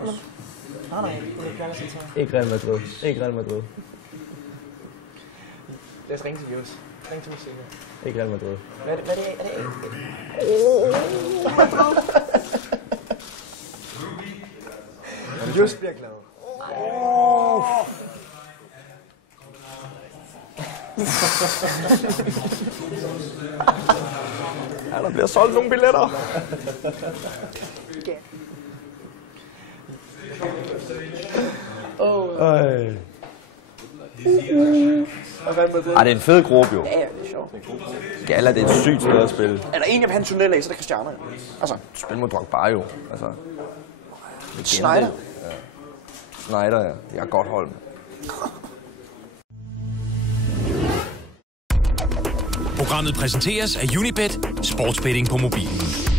Dortmund? Nej, det er Galatasaray. Ikke Real Madrid. Ikke Real Madrid. Lad os ringe til Jus. Ring til musikken. Ikke Real Madrid. Hvad er det? Er det Jus bliver glad. Ja, der bliver solgt nogle billetter. Ej, det er en fed gruppe jo. Ja, det er sjovt. Gala, det er et sygt sted at spille. Er der en, jeg vil have en tunnel af, så er det Cristiano. Altså, Spil mod Drogba jo. Altså, Schneider. Ja. Schneider, ja. Det er godt hold. Programmet præsenteres af Unibet, sportsbetting på mobilen.